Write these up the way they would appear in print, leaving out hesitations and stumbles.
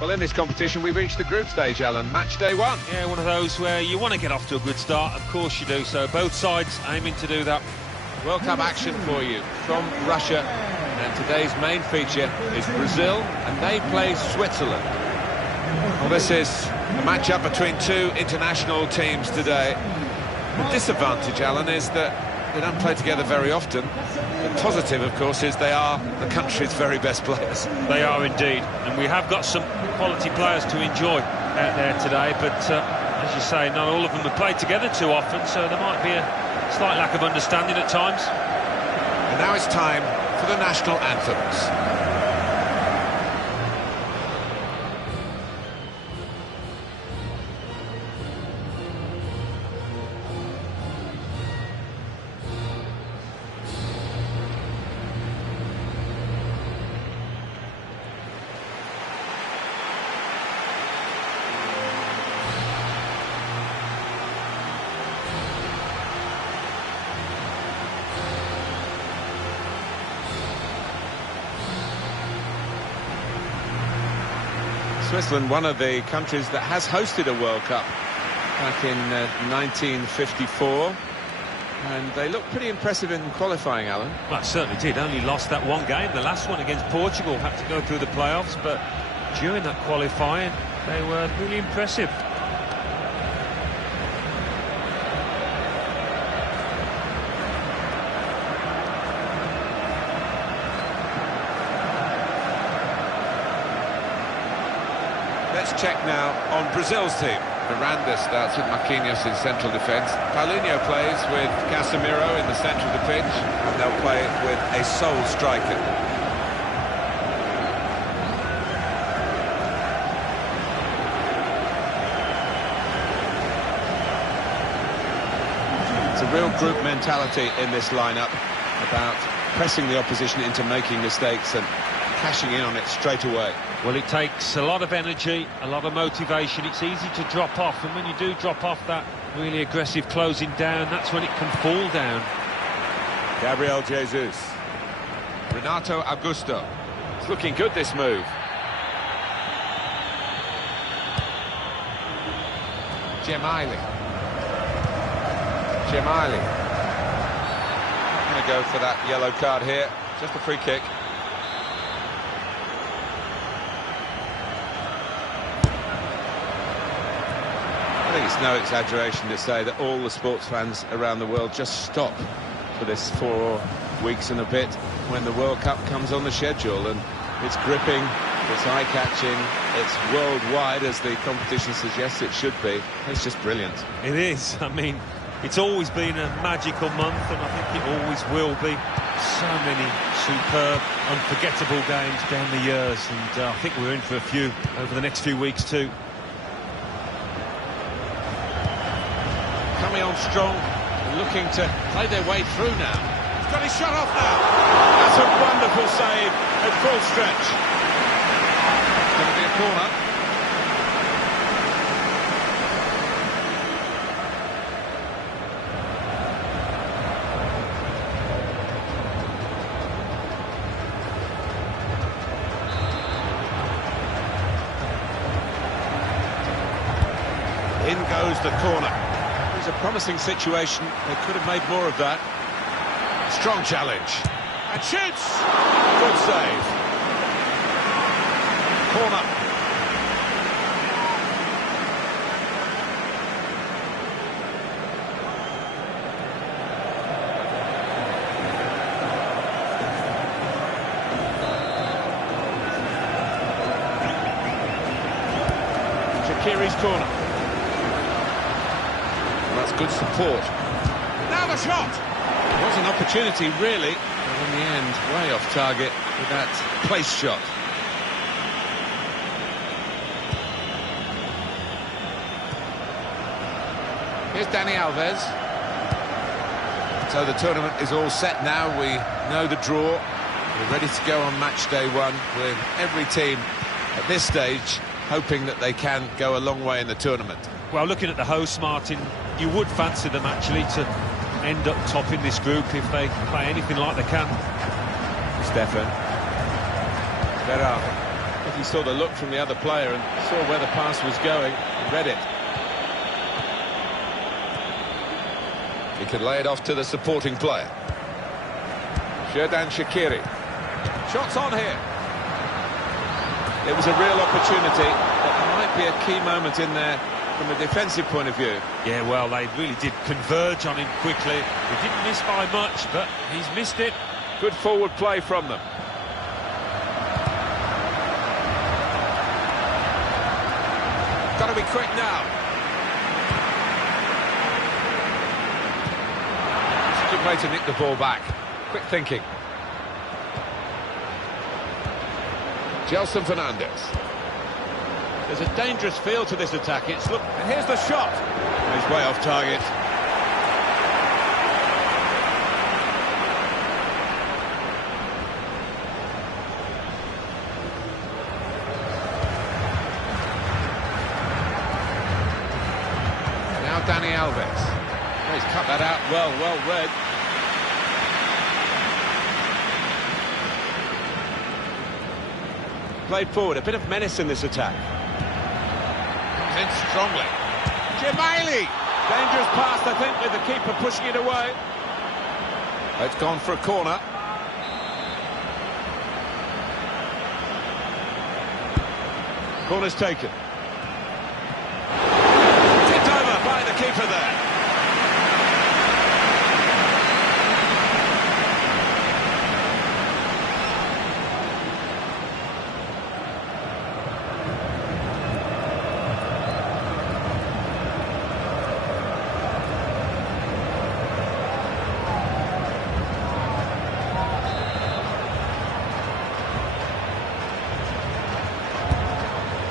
Well, in this competition, we've reached the group stage, Alan. Match day one. Yeah, one of those where you want to get off to a good start. Of course you do. So both sides aiming to do that. World Cup action for you from Russia. And today's main feature is Brazil, and they play Switzerland. Well, this is a match-up between two international teams today. The disadvantage, Alan, is that they don't play together very often. The positive, of course, is they are the country's very best players. They are indeed, and we have got some quality players to enjoy out there today, but as you say, not all of them have played together too often, so there might be a slight lack of understanding at times. And now it's time for the national anthems. Switzerland, one of the countries that has hosted a World Cup back in 1954, and they looked pretty impressive in qualifying, Alan. Well, it certainly did. Only lost that one game. The last one against Portugal had to go through the playoffs, but during that qualifying, they were really impressive. Let's check now on Brazil's team. Miranda starts with Marquinhos in central defence. Paulinho plays with Casemiro in the centre of the pitch. And they'll play with a sole striker. It's a real group mentality in this lineup about pressing the opposition into making mistakes and cashing in on it straight away. Well, it takes a lot of energy, a lot of motivation. It's easy to drop off, and when you do drop off that really aggressive closing down, that's when it can fall down. Gabriel Jesus. Renato Augusto. It's looking good, this move. Gemelli. Not going to go for that yellow card here. Just a free kick. I think it's no exaggeration to say that all the sports fans around the world just stop for this 4 weeks and a bit when the World Cup comes on the schedule, and it's gripping, it's eye-catching, it's worldwide, as the competition suggests it should be. It's just brilliant. It is. I mean, it's always been a magical month, and I think it always will be. So many superb, unforgettable games down the years, and I think we're in for a few over the next few weeks too. Coming on strong, looking to play their way through now. He's got his shot off now. That's a wonderful save at full stretch. It's going to be a corner. In goes the corner. It's a promising situation. They could have made more of that. Strong challenge. And shoots! Good save. Corner. Shaqiri's corner. That's good support. Now the shot! It was an opportunity, really, but in the end, way off target with that place shot. Here's Dani Alves. So the tournament is all set now. We know the draw. We're ready to go on match day one, with every team at this stage hoping that they can go a long way in the tournament. Well, looking at the hosts, Martin, you would fancy them actually to end up top in this group if they play anything like they can. Stefan. Berard. If he saw the look from the other player and saw where the pass was going, he read it. He can lay it off to the supporting player. Xherdan Shaqiri. Shots on here. It was a real opportunity, but there might be a key moment in there from a defensive point of view. Yeah, well, they really did converge on him quickly. He didn't miss by much, but he's missed it. Good forward play from them. Got to be quick now. It's a good way to nick the ball back. Quick thinking. Gelson Fernandes. There's a dangerous feel to this attack. Look, and here's the shot. He's way off target. Now Dani Alves. Oh, he's cut that out well read. Played forward, a bit of menace in this attack. Comes in strongly. Gemayli! Dangerous pass, I think, with the keeper pushing it away. It's gone for a corner. Corner's taken. Tipped over by the keeper there.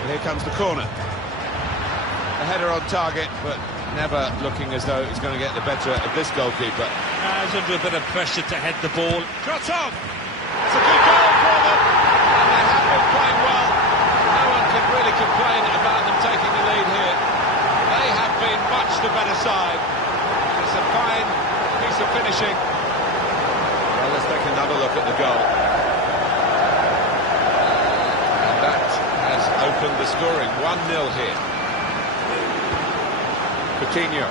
Here comes the corner. A header on target, but never looking as though it's going to get the better of this goalkeeper. He's under a bit of pressure to head the ball. Shot on! It's a good goal for them, and they have been playing well. No one can really complain about them taking the lead here. They have been much the better side. It's a fine piece of finishing. Well, let's take another look at the goal. Opened the scoring, 1-0 here. Coutinho.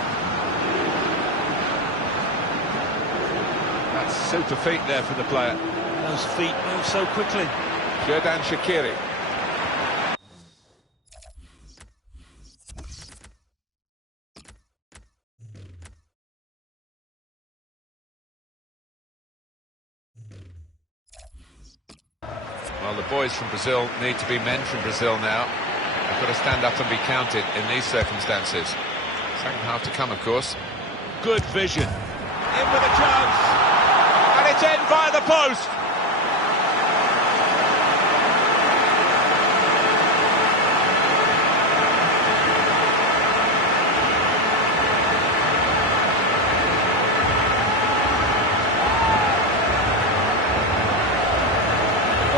That's super feet there for the player. Those feet move so quickly. Xherdan Shaqiri. Well, the boys from Brazil need to be men from Brazil now. They've got to stand up and be counted in these circumstances. Second half to come, of course. Good vision. In with a chance. And it's in by the post.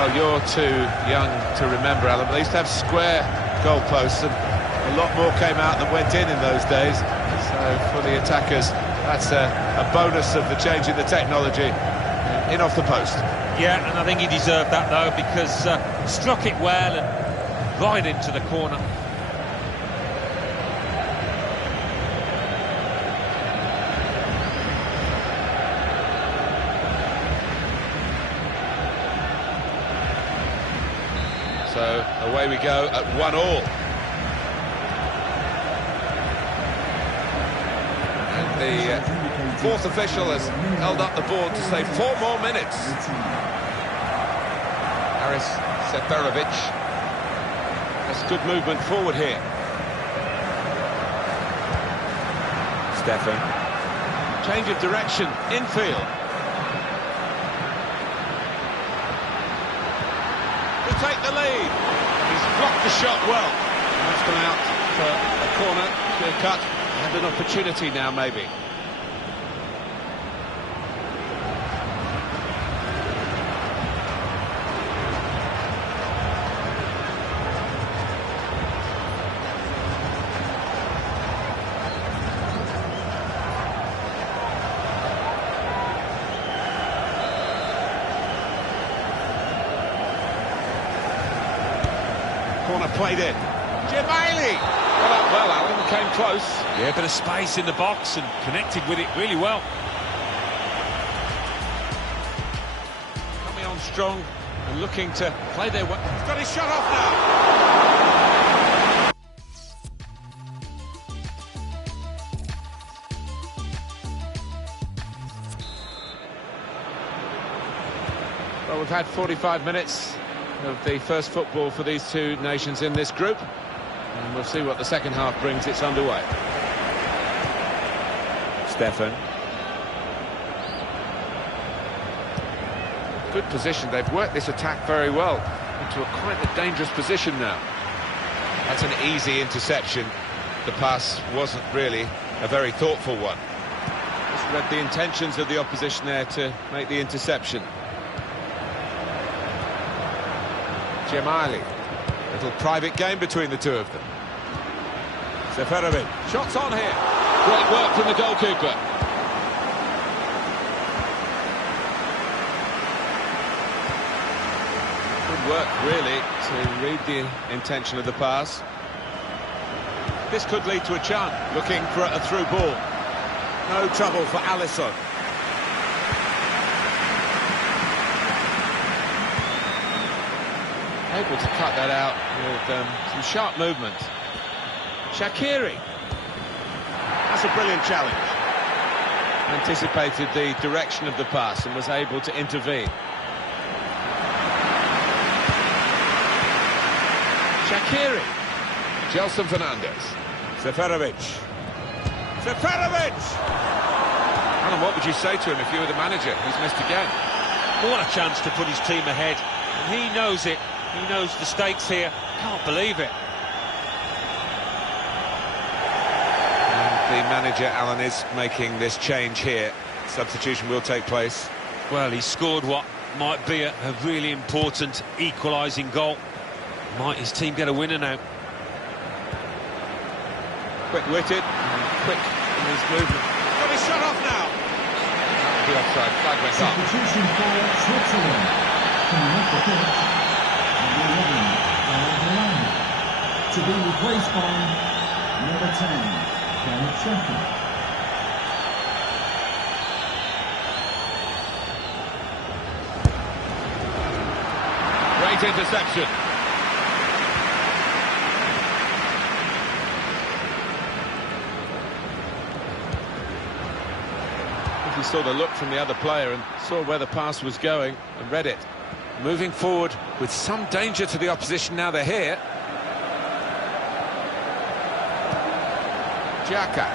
Well, you're too young to remember, Alan, but they used to have square goalposts, and a lot more came out than went in those days. So for the attackers, that's a bonus of the change in the technology. In off the post. Yeah, and I think he deserved that, though, because struck it well and right into the corner. So away we go at 1-1. And the fourth official has held up the board to say 4 more minutes. Haris Seferovic. That's good movement forward here. Stefan. Change of direction, infield. Take the lead. He's blocked the shot well. And that's gone out for a corner, clear cut, and an opportunity now maybe. Corner played in. Gemayli! Got up well, Alan, came close. Yeah, a bit of space in the box and connected with it really well. Coming on strong and looking to play their way. He's got his shot off now. Well, we've had 45 minutes of the first football for these two nations in this group, and we'll see what the second half brings. It's underway. Stefan. Good position. They've worked this attack very well into quite a dangerous position now. That's an easy interception. The pass wasn't really a very thoughtful one. Just read the intentions of the opposition there to make the interception. Gemayli. Little private game between the two of them. Seferovic. Shots on here. Great work from the goalkeeper. Good work, really, to read the intention of the pass. This could lead to a chance. Looking for a through ball. No trouble for Alisson. Able to cut that out with some sharp movement. Shaqiri. That's a brilliant challenge. Anticipated the direction of the pass and was able to intervene. Shaqiri. Gelson Fernandes. Seferovic. Seferovic! Alan, what would you say to him if you were the manager? He's missed again. Well, what a chance to put his team ahead. And he knows it. He knows the stakes here. Can't believe it. And the manager, Alan, is making this change here. Substitution will take place. Well, he scored what might be a really important equalising goal. Might his team get a winner now? Quick-witted and quick in his movement. Got his shot off now. The offside flag went up. Substitution for Switzerland. Coming off the pitch, number 11, to be replaced by number 10, Granit Xhaka. Great interception. He saw the look from the other player and saw where the pass was going and read it. Moving forward with some danger to the opposition now they're here. Xhaka.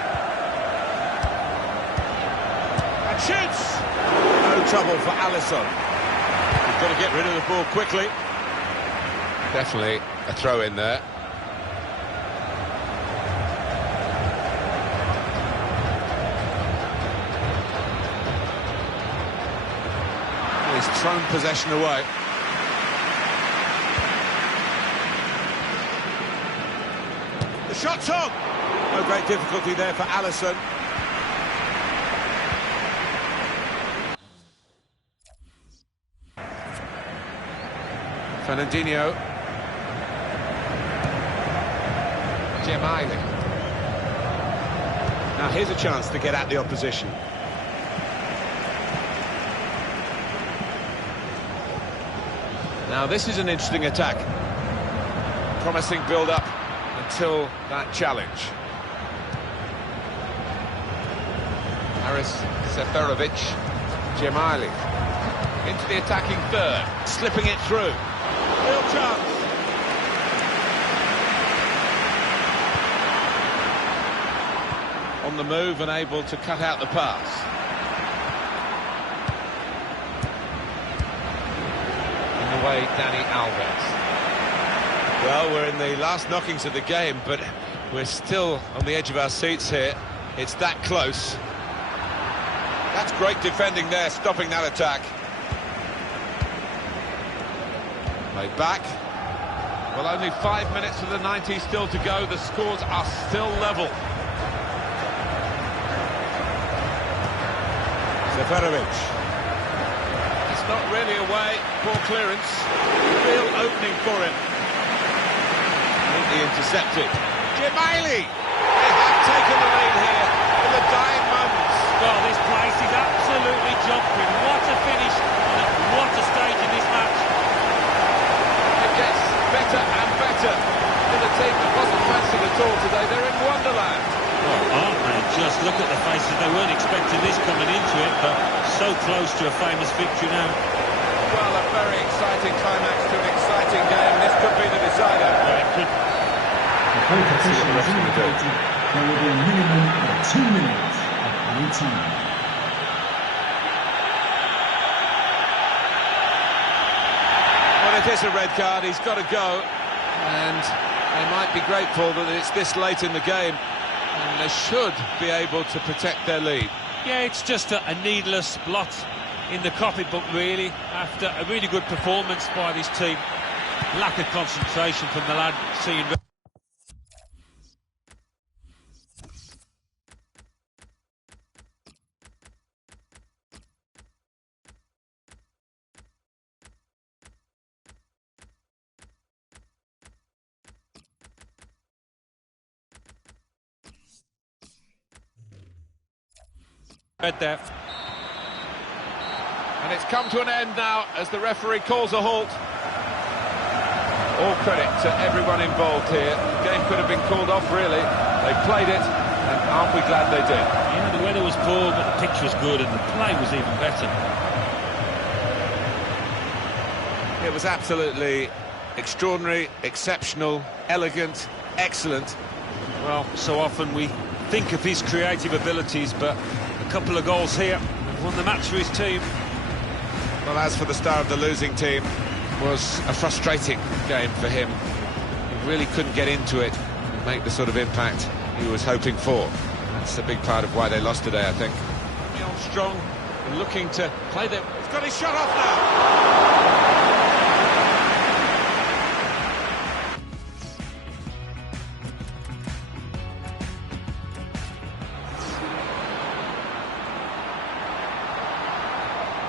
And shoots! No trouble for Alisson. He's got to get rid of the ball quickly. Definitely a throw in there. He's thrown possession away. The shot's on! No great difficulty there for Alisson. Fernandinho. Gemayli. Now here's a chance to get at the opposition. Now this is an interesting attack. Promising build-up until that challenge. Haris Seferovic. Gemayli. Into the attacking third. Slipping it through. Real chance. On the move and able to cut out the pass. Away, Dani Alves. Well, we're in the last knockings of the game, but we're still on the edge of our seats here. It's that close. That's great defending there, stopping that attack. Played back. Well, only 5 minutes of the 90 still to go. The scores are still level. Seferovic. Not really away, poor clearance, real opening for him. intercepted. Gemayli! They have taken the lead here in the dying moments. Well, this place is absolutely jumping. What a finish and at what a stage in this match. It gets better and better in the team that wasn't fancied at all today. They're in Wonderland. Well, aren't they? Just look at the faces. They weren't expecting this coming into it, but so close to a famous victory now. Well, a very exciting climax to an exciting game. This could be the decider. Well, it could. The both officials indicated there will be a minimum of 2 minutes of any time. Well, it is a red card. He's got to go. And they might be grateful that it's this late in the game. And they should be able to protect their lead. Yeah, it's just a needless blot in the copybook, really, after a really good performance by this team. Lack of concentration from the lad, seeing... Right there. And it's come to an end now as the referee calls a halt. All credit to everyone involved here. The game could have been called off, really. They played it, and aren't we glad they did? Yeah, the weather was poor, but the pitch was good, and the play was even better. It was absolutely extraordinary, exceptional, elegant, excellent. Well, so often we think of his creative abilities, but a couple of goals here won the match for his team. Well, as for the star of the losing team, was a frustrating game for him. He really couldn't get into it and make the sort of impact he was hoping for. That's a big part of why they lost today, I think. Strong and looking to play them. He's got his shot off now.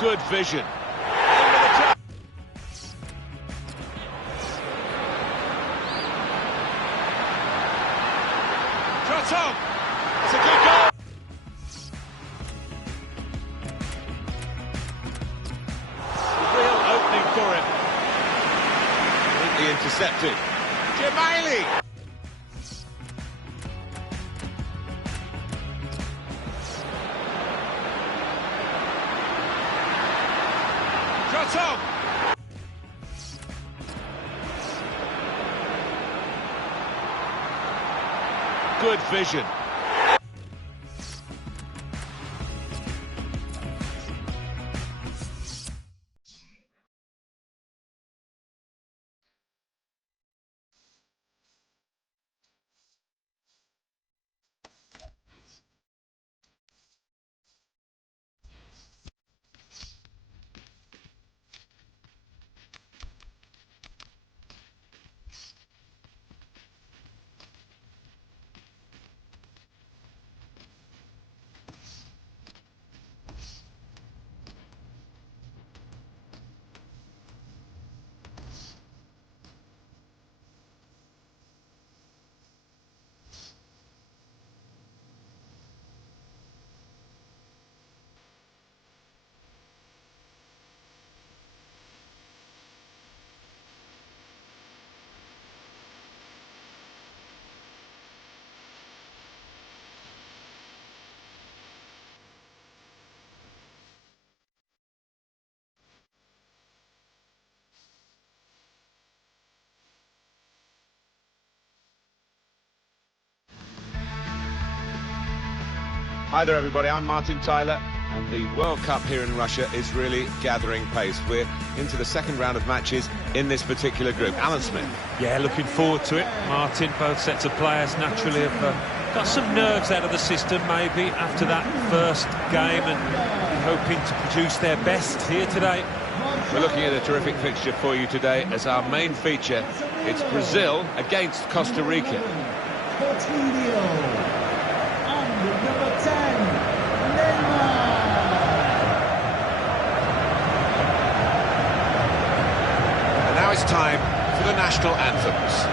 Good vision. Shot on. It's a good goal. A real opening for him. Completely intercepted. Gemayli. Shot on. Good vision. Hi there everybody, I'm Martin Tyler, and the World Cup here in Russia is really gathering pace. We're into the second round of matches in this particular group. Alan Smith. Yeah, looking forward to it. Martin, both sets of players naturally have got some nerves out of the system maybe after that first game, and hoping to produce their best here today. We're looking at a terrific fixture for you today as our main feature. It's Brazil against Costa Rica. Number 10, Neymar. And now it's time for the national anthems.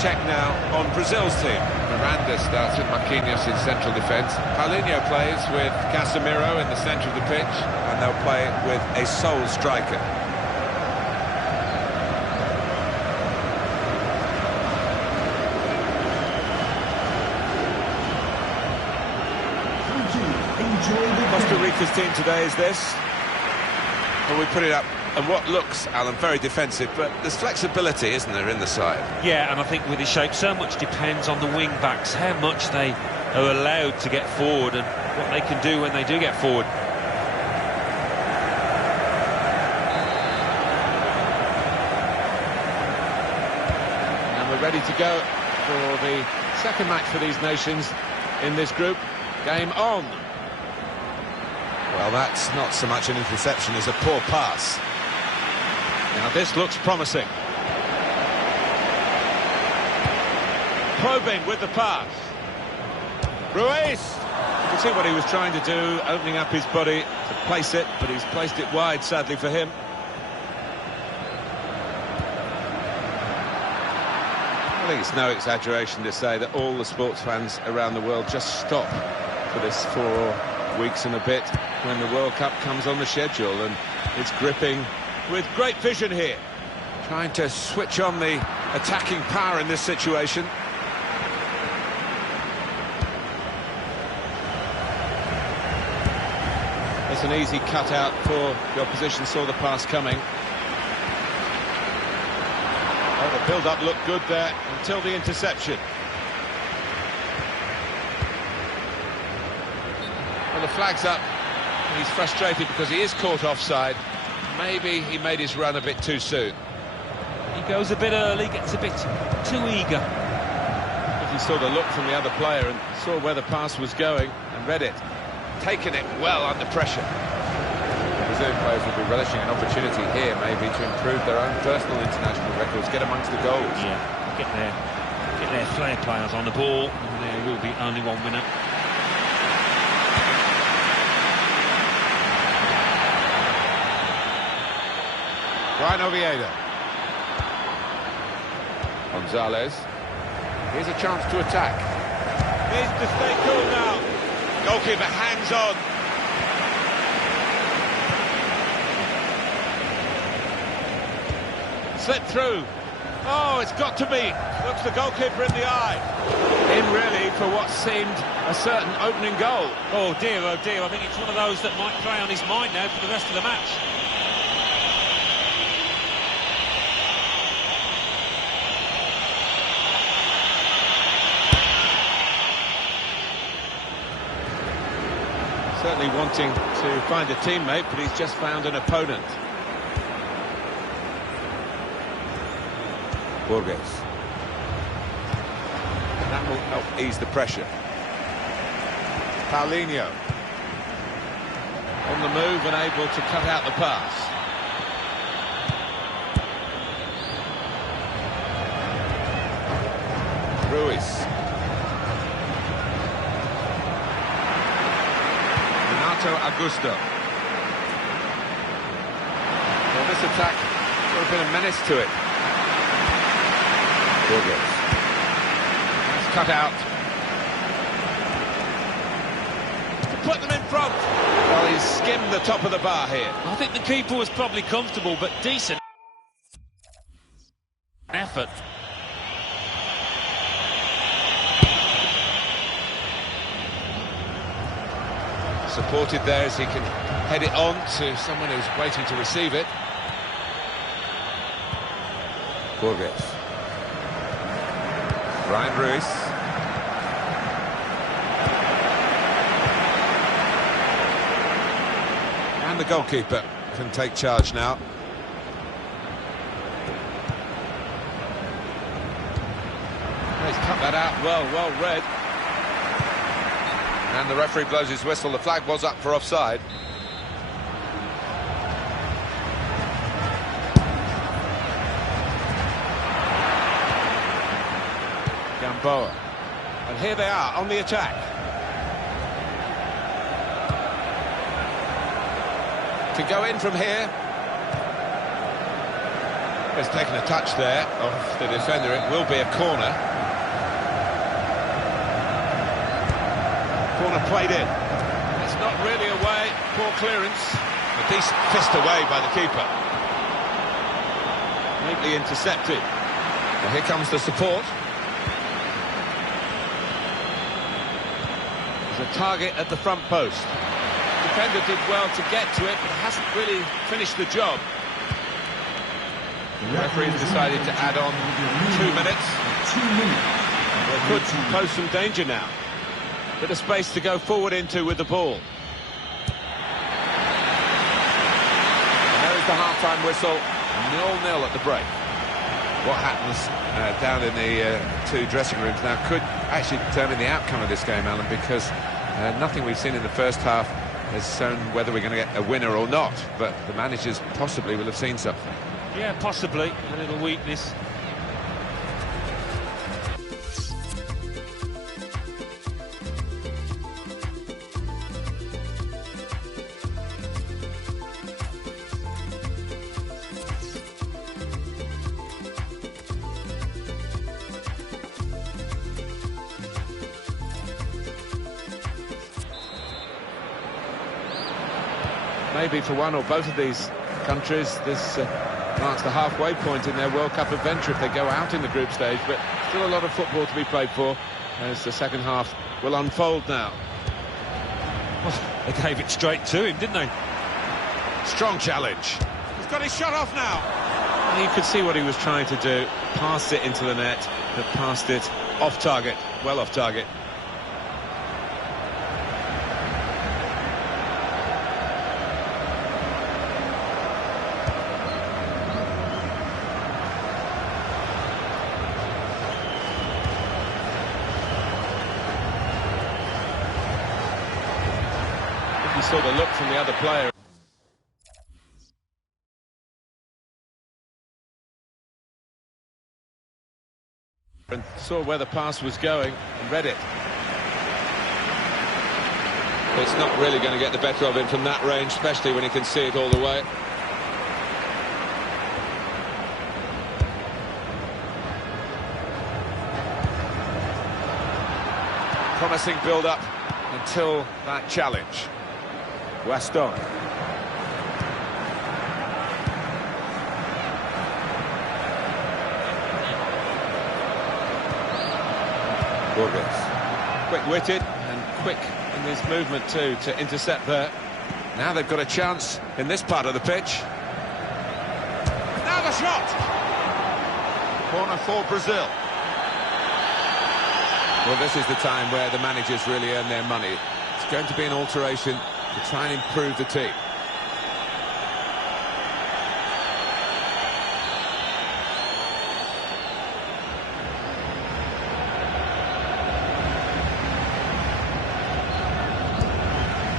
check now on Brazil's team. Miranda starts with Marquinhos in central defence. Paulinho plays with Casemiro in the centre of the pitch, and they'll play with a sole striker. Costa Rica's team today is this. Well, we put it up, and what looks, Alan, very defensive, but there's flexibility, isn't there, in the side? Yeah, and I think with his shape, so much depends on the wing-backs, how much they are allowed to get forward and what they can do when they do get forward. And we're ready to go for the second match for these nations in this group. Game on. Well, that's not so much an interception as a poor pass. Now this looks promising. Probing with the pass. Ruiz! You can see what he was trying to do, opening up his body to place it, but he's placed it wide, sadly for him. I think it's no exaggeration to say that all the sports fans around the world just stop for this 4 weeks and a bit when the World Cup comes on the schedule, and it's gripping with great vision here, trying to switch on the attacking power in this situation. It's an easy cutout for the opposition, saw the pass coming. Oh, the build-up looked good there until the interception. Well, the flag's up, and he's frustrated because he is caught offside. Maybe he made his run a bit too soon. He goes a bit early, gets a bit too eager. He saw the look from the other player and saw where the pass was going and read it. Taken it well under pressure. The Brazilian players will be relishing an opportunity here, maybe, to improve their own personal international records, get amongst the goals. Yeah, get their flair players on the ball, and there will be only one winner. Brian Oviedo. Gonzalez. Here's a chance to attack. Here's to stay cool now. Goalkeeper hangs on. Slip through. Oh, it's got to be. Looks the goalkeeper in the eye. In really for what seemed a certain opening goal. Oh dear, I think it's one of those that might play on his mind now for the rest of the match. Certainly wanting to find a teammate, but he's just found an opponent. Borges. That will help ease the pressure. Paulinho. On the move and able to cut out the pass. Ruiz. Augusto. Well, this attack got a bit of menace to it. Borges. That's cut out. To put them in front. Well, he's skimmed the top of the bar here. I think the keeper was probably comfortable, but decent effort. Supported there as he can head it on to someone who's waiting to receive it. Borges. Brian Ruiz. And the goalkeeper can take charge now. He's cut that out well read. And the referee blows his whistle. The flag was up for offside. Gamboa. And here they are on the attack. To go in from here. Keeper's taken a touch there of the defender. It will be a corner. Corner played in. It's not really away. Poor clearance. A decent fist away by the keeper. Neatly intercepted. Well, here comes the support. There's a target at the front post. The defender did well to get to it, but hasn't really finished the job. The referee's decided to add on 2 minutes. 2 minutes. It could pose some danger now. Bit of space to go forward into with the ball. And there is the half-time whistle. 0-0 at the break. What happens down in the two dressing rooms now could actually determine the outcome of this game, Alan, because nothing we've seen in the first half has shown whether we're going to get a winner or not, but the managers possibly will have seen something. Yeah, possibly. A little weakness. Maybe for one or both of these countries, this marks the halfway point in their World Cup adventure if they go out in the group stage, but still a lot of football to be played for as the second half will unfold now. Well, they gave it straight to him, didn't they? Strong challenge. He's got his shot off now. And you could see what he was trying to do. Passed it into the net, but passed it off target, well off target. You saw the look from the other player. And saw where the pass was going and read it. It's not really going to get the better of him from that range, especially when he can see it all the way. Promising build-up until that challenge. Weston. Quick-witted and quick in his movement too to intercept there. Now they've got a chance in this part of the pitch. Now the shot! Corner for Brazil. Well, this is the time where the managers really earn their money. It's going to be an alteration to try and improve the team.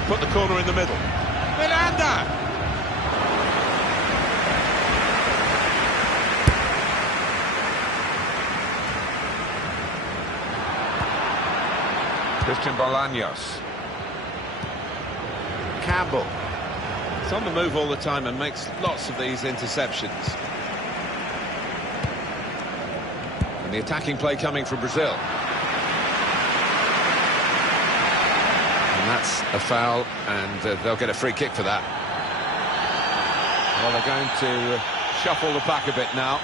Put the corner in the middle. Miranda! Christian Bolaños. Campbell. It's on the move all the time and makes lots of these interceptions. And the attacking play coming from Brazil. And that's a foul, and they'll get a free kick for that. Well, they're going to shuffle the pack a bit now.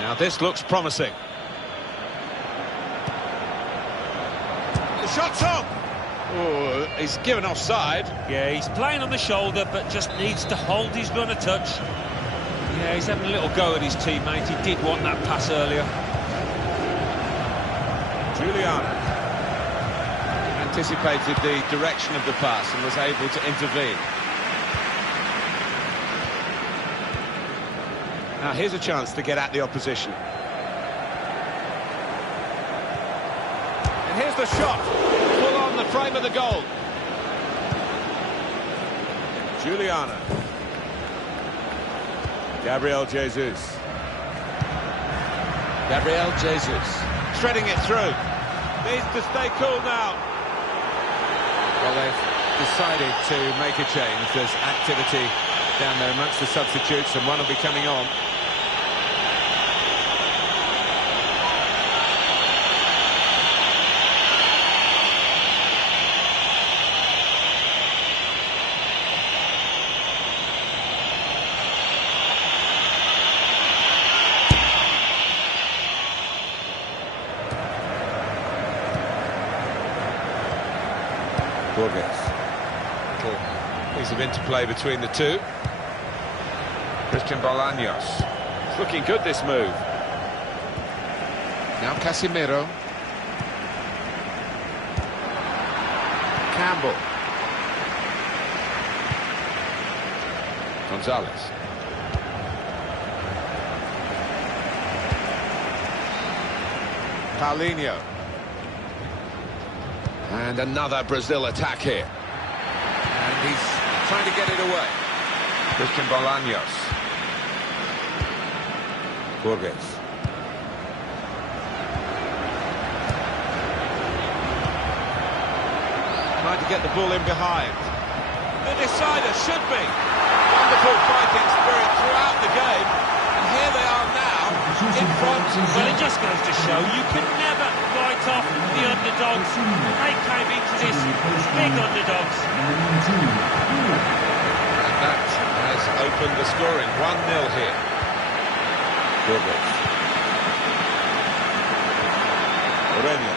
Now this looks promising. The shot's on! Oh, he's given offside. Yeah, he's playing on the shoulder, but just needs to hold his run a touch. Yeah, he's having a little go at his teammate. He did want that pass earlier. Juliano anticipated the direction of the pass and was able to intervene. Now here's a chance to get at the opposition. And here's the shot. Full on the frame of the goal. Juliana. Gabriel Jesus. Gabriel Jesus. Threading it through. Needs to stay cool now. Well, they've decided to make a change. There's activity down there amongst the substitutes, and one will be coming on. Little piece of interplay between the two. Christian Bolaños. It's looking good, this move. Now Casemiro. Campbell. Gonzalez. Paulinho. And another Brazil attack here. And he's trying to get it away. Christian Bolaños. Borges. Trying to get the ball in behind. The decider should be. Wonderful fighting spirit throughout the game. And here they are now, in front. Well, it just goes to show you can never write off the underdogs. They came into this big underdogs. And that has opened the scoring. 1-0 here. Borges. Moreno.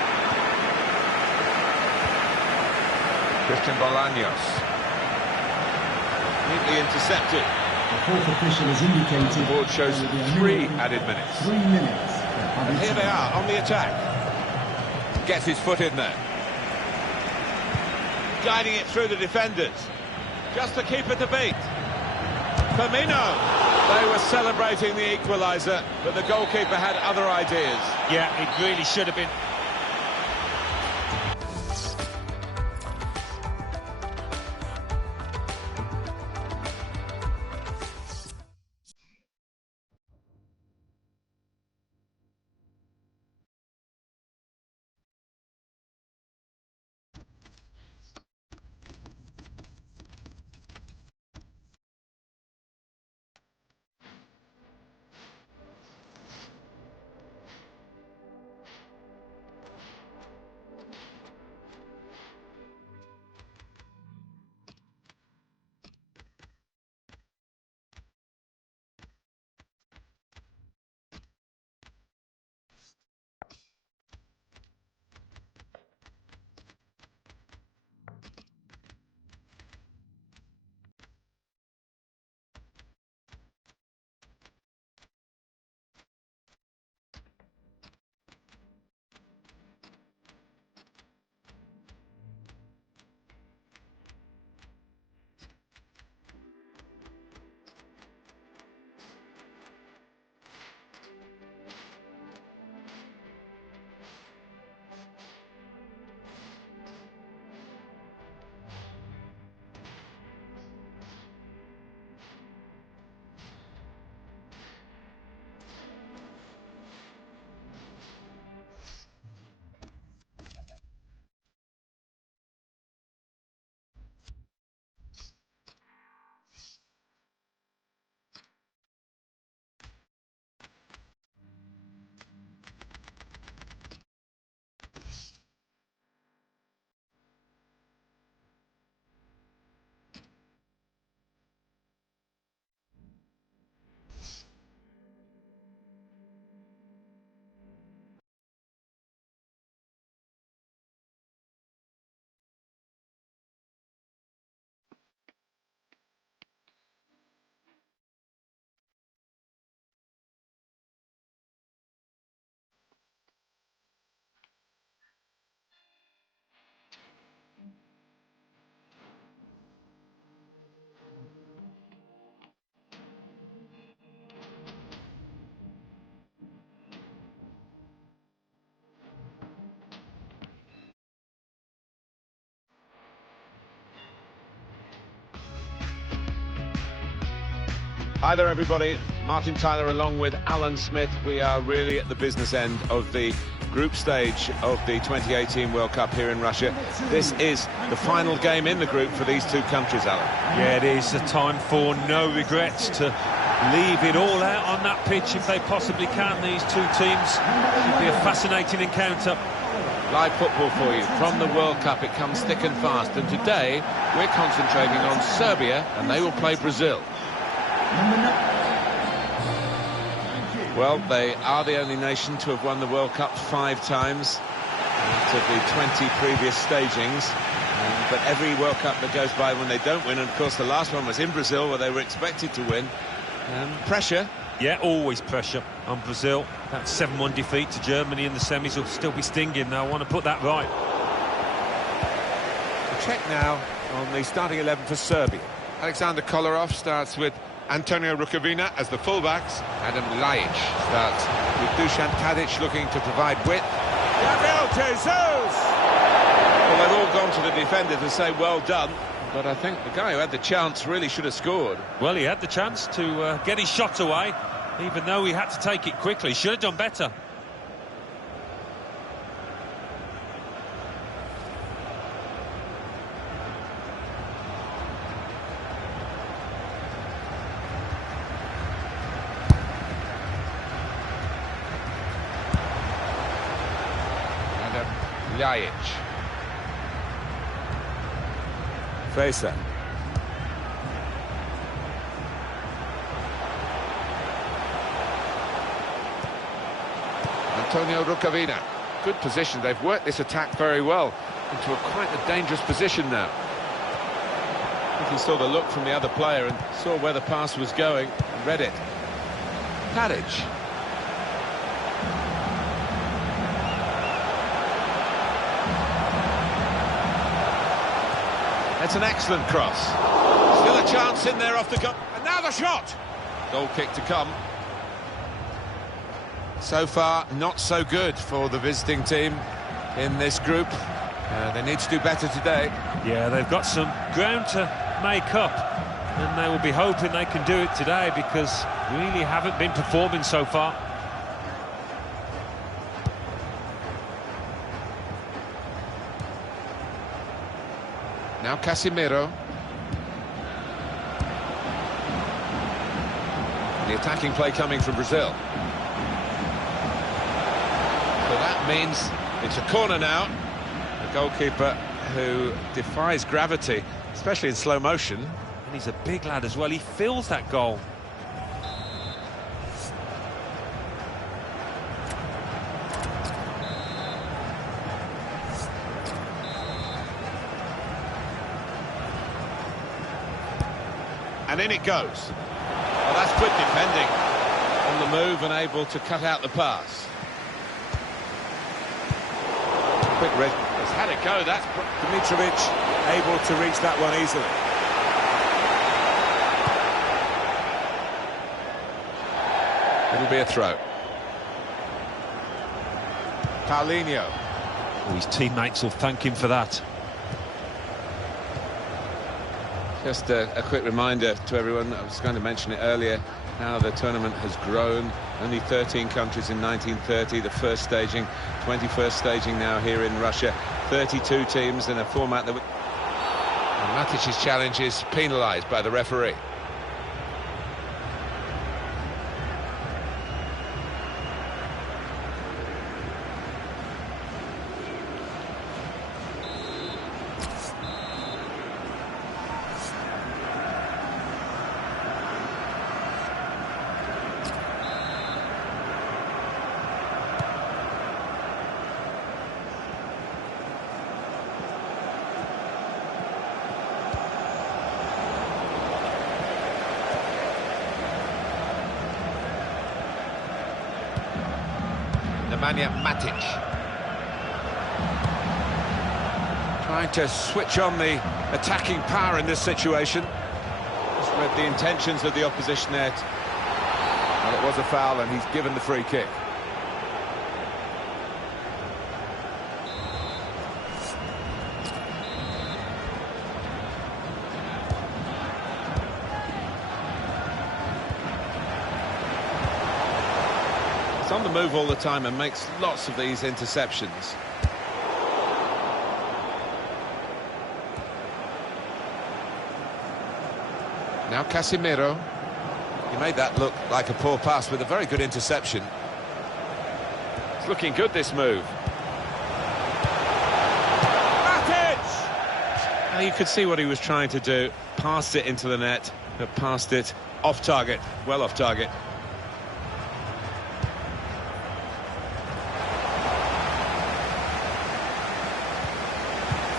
Christian Bolaños. Neatly intercepted. The fourth official has indicated The board shows 3 added minutes. 3 minutes. And here they are on the attack. Gets his foot in there. Guiding it through the defenders. Just to keep it to beat. Firmino. They were celebrating the equaliser, but the goalkeeper had other ideas. Yeah, it really should have been. Hi there, everybody. Martin Tyler along with Alan Smith. We are really at the business end of the group stage of the 2018 World Cup here in Russia. This is the final game in the group for these two countries, Alan. Yeah, it is a time for no regrets, to leave it all out on that pitch if they possibly can. These two teams should be a fascinating encounter. Live football for you from the World Cup. It comes thick and fast, and today we're concentrating on Serbia, and they will play Brazil. Well, they are the only nation to have won the World Cup 5 times out of the 20 previous stagings. But every World Cup that goes by when they don't win, and of course the last one was in Brazil where they were expected to win. Pressure. Yeah, always pressure on Brazil. That 7-1 defeat to Germany in the semis will still be stinging. Now, I want to put that right. A check now on the starting 11 for Serbia. Alexander Kolarov starts with Antonio Rukavina as the fullbacks. Adam Ljajic starts with Dusan Tadic looking to provide width. Gabriel Jesus! Well, they've all gone to the defender to say well done, but I think the guy who had the chance really should have scored. Well, he had the chance to get his shot away, even though he had to take it quickly. Should have done better. Ljajic. Facer. Antonio Rukavina. Good position. They've worked this attack very well into quite a dangerous position now. I think he saw the look from the other player and saw where the pass was going and read it. Tadic. It's an excellent cross. Still a chance in there off the goal. And now the shot! Goal kick to come. So far, not so good for the visiting team in this group. They need to do better today. Yeah, they've got some ground to make up, and they will be hoping they can do it today, because really haven't been performing so far. Now Casemiro. The attacking play coming from Brazil. So that means it's a corner now. The goalkeeper who defies gravity, especially in slow motion. And he's a big lad as well. He fills that goal. And in it goes. Well, that's quick defending. On the move and able to cut out the pass. Quick red. It's had it go. That's Dimitrovic able to reach that one easily. It'll be a throw. Paulinho. Oh, his teammates will thank him for that. Just a quick reminder to everyone, I was going to mention it earlier, how the tournament has grown. Only 13 countries in 1930, the first staging, 21st staging now here in Russia. 32 teams in a format that... And Matic's challenge is penalised by the referee. Nemanja Matic. Trying to switch on the attacking power in this situation. Just read the intentions of the opposition there. Well, it was a foul and he's given the free kick. He's on the move all the time and makes lots of these interceptions. Now Casemiro. He made that look like a poor pass with a very good interception. It's looking good, this move. Now you could see what he was trying to do. Passed it into the net, but passed it off target, well off target.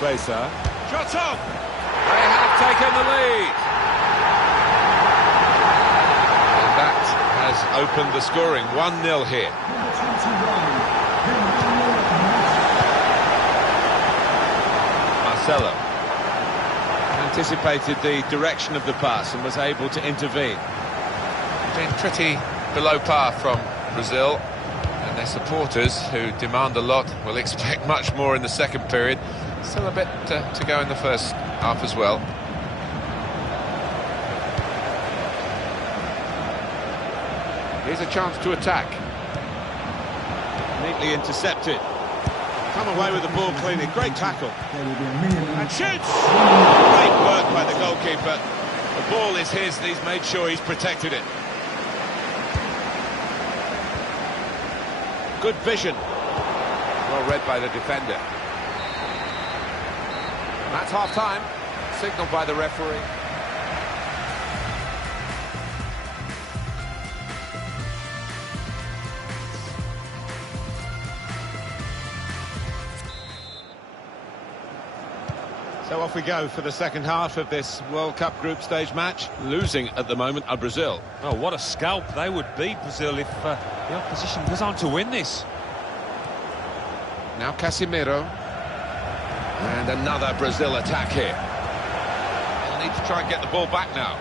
Fifa. Shot on! They have taken the lead. And that has opened the scoring. 1-0 here. Marcelo anticipated the direction of the pass and was able to intervene. Been pretty below par from Brazil, and their supporters, who demand a lot, will expect much more in the second period. Still a bit to go in the first half as well. Here's a chance to attack. Neatly intercepted. Come away with the ball cleanly. Great tackle. And shoots! Great work by the goalkeeper. The ball is his and he's made sure he's protected it. Good vision. Well read by the defender. That's half-time. Signalled by the referee. So off we go for the second half of this World Cup group stage match. Losing at the moment are Brazil. Oh, what a scalp they would be, Brazil, if the opposition goes on to win this. Now Casemiro. And another Brazil attack here. They'll need to try and get the ball back now.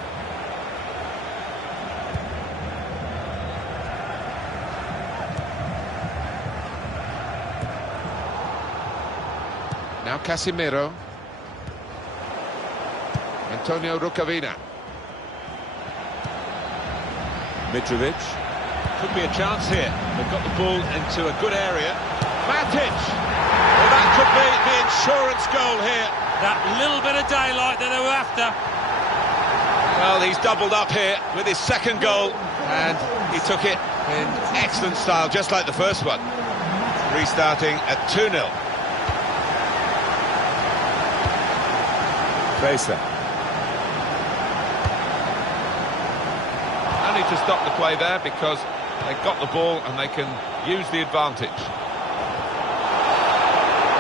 Now Casemiro. Antonio Rukavina. Mitrovic. Could be a chance here. They've got the ball into a good area. Matic! Well, that could be the insurance goal here. That little bit of daylight that they were after. Well, he's doubled up here with his second goal, and he took it in excellent style, just like the first one. Restarting at 2-0. Fifa. Only to stop the play there because they got the ball and they can use the advantage.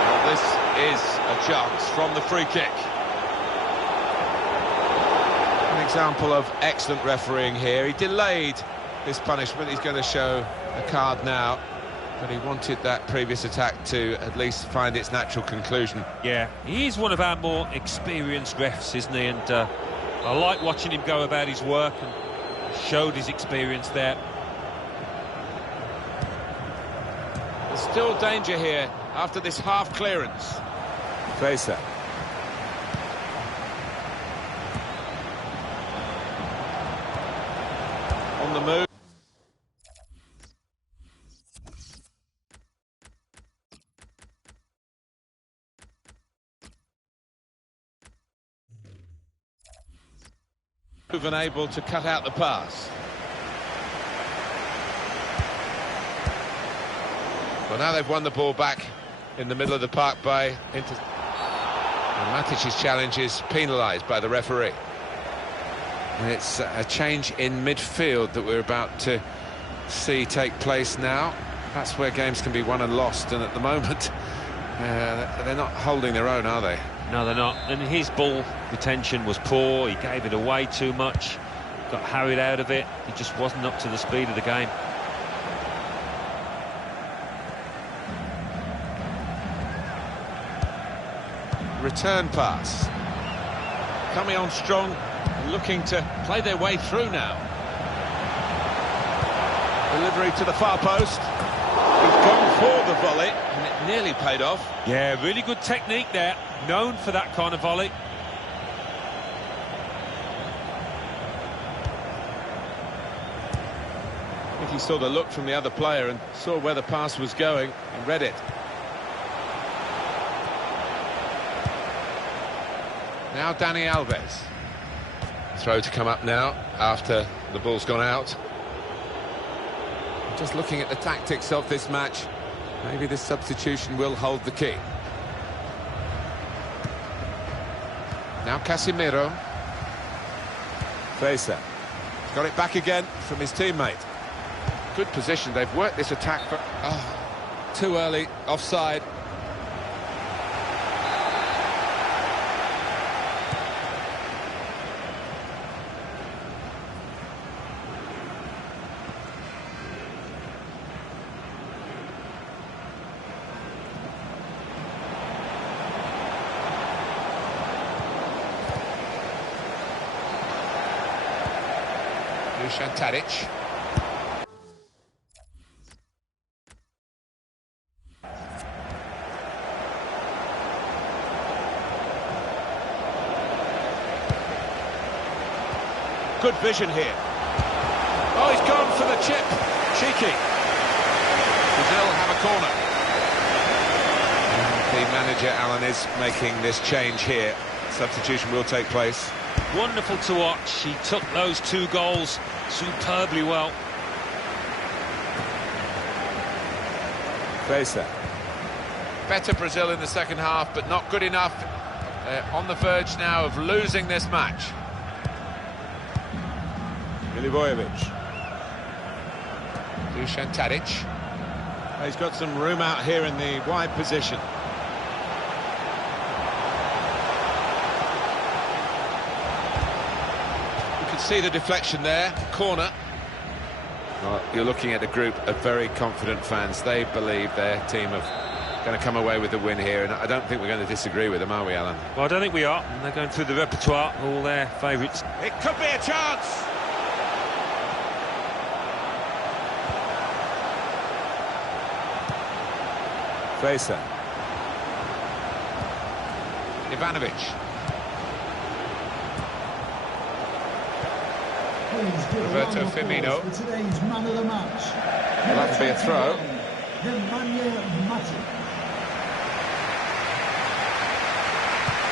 Well, this is a chance from the free kick. An example of excellent refereeing here. He delayed this punishment. He's going to show a card now, but he wanted that previous attack to at least find its natural conclusion. Yeah, he is one of our more experienced refs, isn't he? And I like watching him go about his work, and showed his experience there. There's still danger here after this half clearance. Fifa. On the move. And able to cut out the pass. Well, now they've won the ball back in the middle of the park by and Matic's challenge is penalised by the referee. And it's a change in midfield that we're about to see take place now. That's where games can be won and lost, and at the moment they're not holding their own, are they? No, they're not. And his ball retention was poor. He gave it away too much. Got harried out of it. He just wasn't up to the speed of the game. Return pass. Coming on strong, looking to play their way through now. Delivery to the far post. He's gone for the volley, and it nearly paid off. Yeah, really good technique there. Known for that kind of volley. think he saw the look from the other player and saw where the pass was going and read it. Now Dani Alves. Throw to come up now after the ball's gone out. Just looking at the tactics of this match, maybe this substitution will hold the key. Now Casemiro. Fifa. Got it back again from his teammate. Good position, they've worked this attack for... Oh, too early, offside. Tadic. Good vision here. Oh, he's gone for the chip. Cheeky. Brazil have a corner. And the manager, Alan, is making this change here. Substitution will take place. Wonderful to watch. He took those 2 goals superbly well. Fifa. Better Brazil in the second half, but not good enough. On the verge now of losing this match. Milivojevic. Dusan Tadic. He's got some room out here in the wide position. See the deflection there, corner. Well, you're looking at a group of very confident fans. They believe their team are going to come away with the win here, and I don't think we're going to disagree with them, are we, Alan? Well, I don't think we are. They're going through the repertoire, all their favourites. It could be a chance! Fifa. Ivanovic. Roberto Firmino. For today's man of the match. Well, that'll be a throw.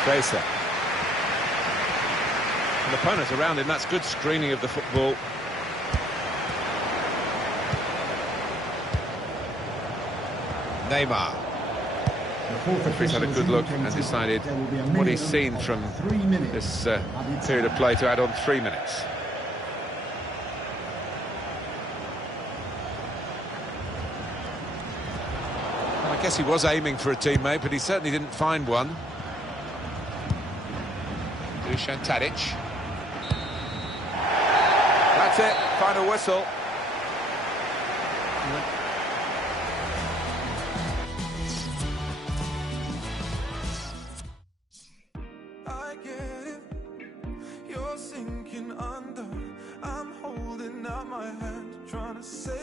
Fifa. And opponents around him, that's good screening of the football. Neymar. He's had a good look and decided what he's seen from this period of play to add on 3 minutes. I guess he was aiming for a teammate, but he certainly didn't find one. Dusan Tadic. That's it, final whistle. I get it, you're sinking under. I'm holding out my hand, trying to say